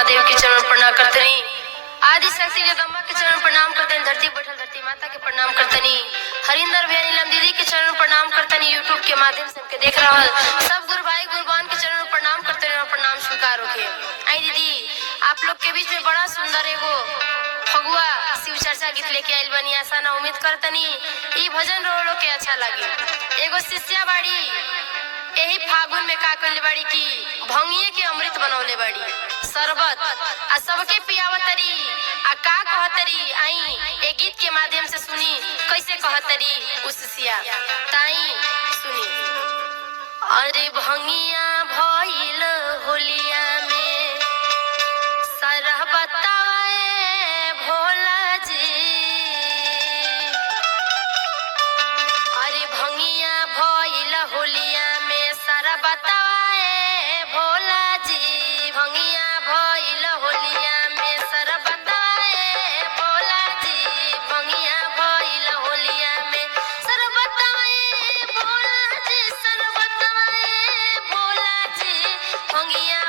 महादेव के चरण प्रणाम करतनी, आदि शक्ति जगदम्बा के चरण प्रणाम करतनी, धरती बैठल धरती माता के प्रणाम करतनी, हरिंदर भैया नीलम दीदी के चरण प्रणाम करतनी, यूट्यूब के माध्यम से हमके देख रहा सब गुरु भाई गुरुबान के चरण प्रणाम करते और प्रणाम स्वीकार होके। आई दीदी आप लोग के बीच में बड़ा सुंदर एगो फगुआ शिव चर्चा गीत लेके आइल बनी, आशा ना उम्मीद करतनी ई भजन रोड़ो के अच्छा लगे। एगो शिष्या बाड़ी यही फागुन में का कइले बाड़ी की भंगिए के अमृत बनौले बाड़ी शरबत आ सबके पियावतरी आ का कहतरी। आई ए गीत के माध्यम से सुनी कैसे कहतरी उस शिष्या ताई सुनी। अरे भंगिया भइल होलिया में शरबत भोला जी, अरे भंगिया भइल होलिया में शरबत भोला जी, भंगिया भइल होलिया में शरबत भोला जी, भंगिया भइल होलिया में शरबत भोला जी, शरबत भोला जी, भंगिया